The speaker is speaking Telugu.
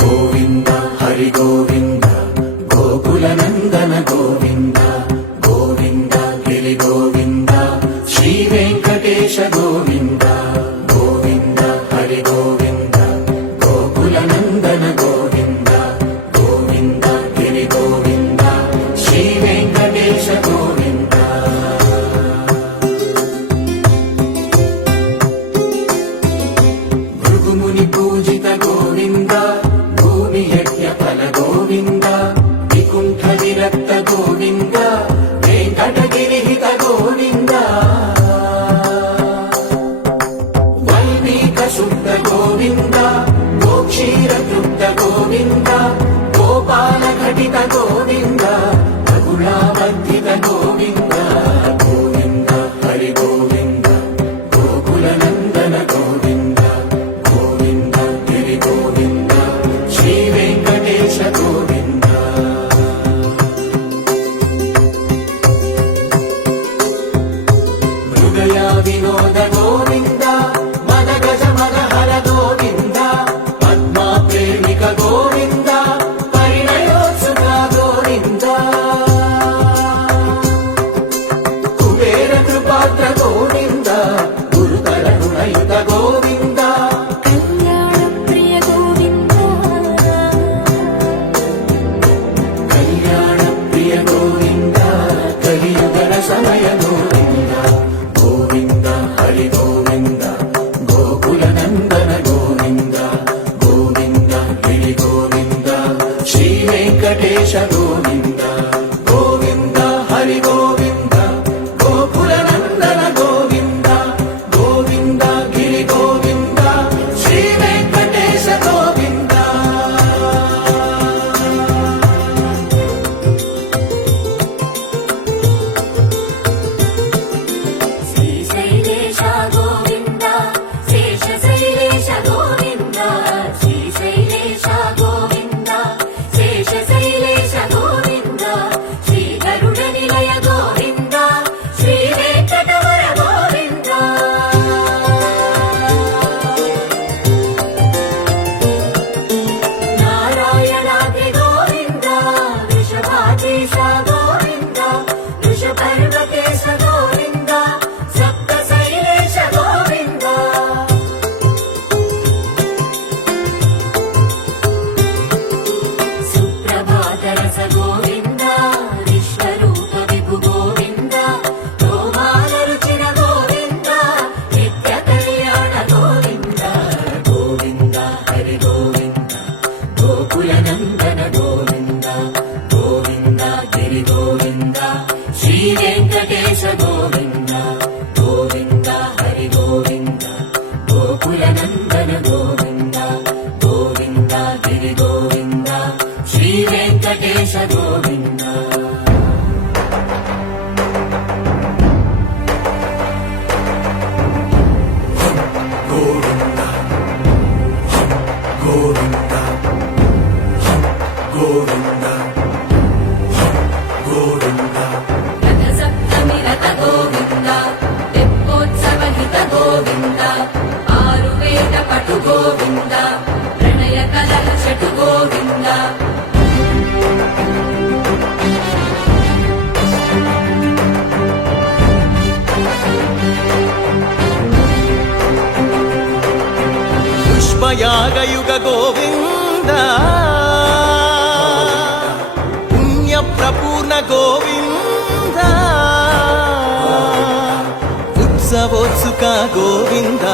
గోవింద హరి గోవింద గోకుల నందన గోవింద గోవింద గిరి గోవింద శ్రీ వెంకటేశ గోవింద గోవింద హరి గోవింద గోకుల నందన గోవింద గోవింద గిరి గోవింద శ్రీ వెంకటేశ గోవింద భృగుముని పూజిత గోవింద భూమి యజ్ఞ ఫల గోవింద వికుంఠ విరక్త గోవింద వెంకటగిరిహిత గోవింద వల్మీక శుద్ధ గోవింద గోక్షీర తృప్త గోవింద గోపాల ఘటిత గోవింద రఘుళావర్ధిత గోవింద గోవింద హరి గోవింద గోకుల నందన గోవింద గోవింద గిరి గోవింద శ్రీ వెంకటేశ గోవింద హృదయ వినోద గోవింద మద గజ మద హర గోవింద పద్మా ప్రేమిక గోవింద పరిణయోత్సుక గోవింద కుబేర కృపాత్ర గోవింద గురుతర రుణయుత గోవింద కళ్యాణప్రియ గోవింద కళ్యాణ ప్రియ గోవింద కలియుగర సమయ గోవింద గోవింద హరి గోవింద గోకుల నందన గోవింద గోవింద గిరి గోవింద శ్రీ వెంకటేశ గోవింద గోవింద హరి గోవింద గోకుల నందన గోవింద గోవింద గిరి గోవింద శ్రీ వెంకటేశ గోవింద శ్రీశైలేశ గోవింద శేషశైలేశ గోవింద శ్రీశైలేశ గోవింద శేషశైలేశ గోవింద శ్రీ గరుడ నిలయ గోవింద శ్రీ వెంకటవర గోవింద నారాయణాద్రి గోవింద వృషభాధీశ గోవింద వృషపర్వతేశ గోవింద సప్తశైలేశ గోవింద సుప్రభాతరస గోవింద విశ్వరూప విభు గోవింద గోమాల రుచిర గోవింద నిత్య కళ్యాణ గోవింద గోవింద హరి గోవింద గోకుల నందన గోవింద గోవింద గిరి గోవింద శ్రీ వెంకటేశ గోవింద గోవింద హరి గోవింద గోకుల నందన గోవింద గోవింద గిరి గోవింద శ్రీ వెంకటేశ గోవింద గోవింద గోవింద గోవింద గోవింద రథ సప్తమి రథ గోవింద తెప్పోత్సవ హిత గోవింద ఆరువేద పటు గోవింద ప్రణయ కలహ చటు గోవింద పుష్పయాగయుగ గోవింద పుణ్య ప్రపూర్ణ గోవింద ఉత్సవోత్సుక గోవింద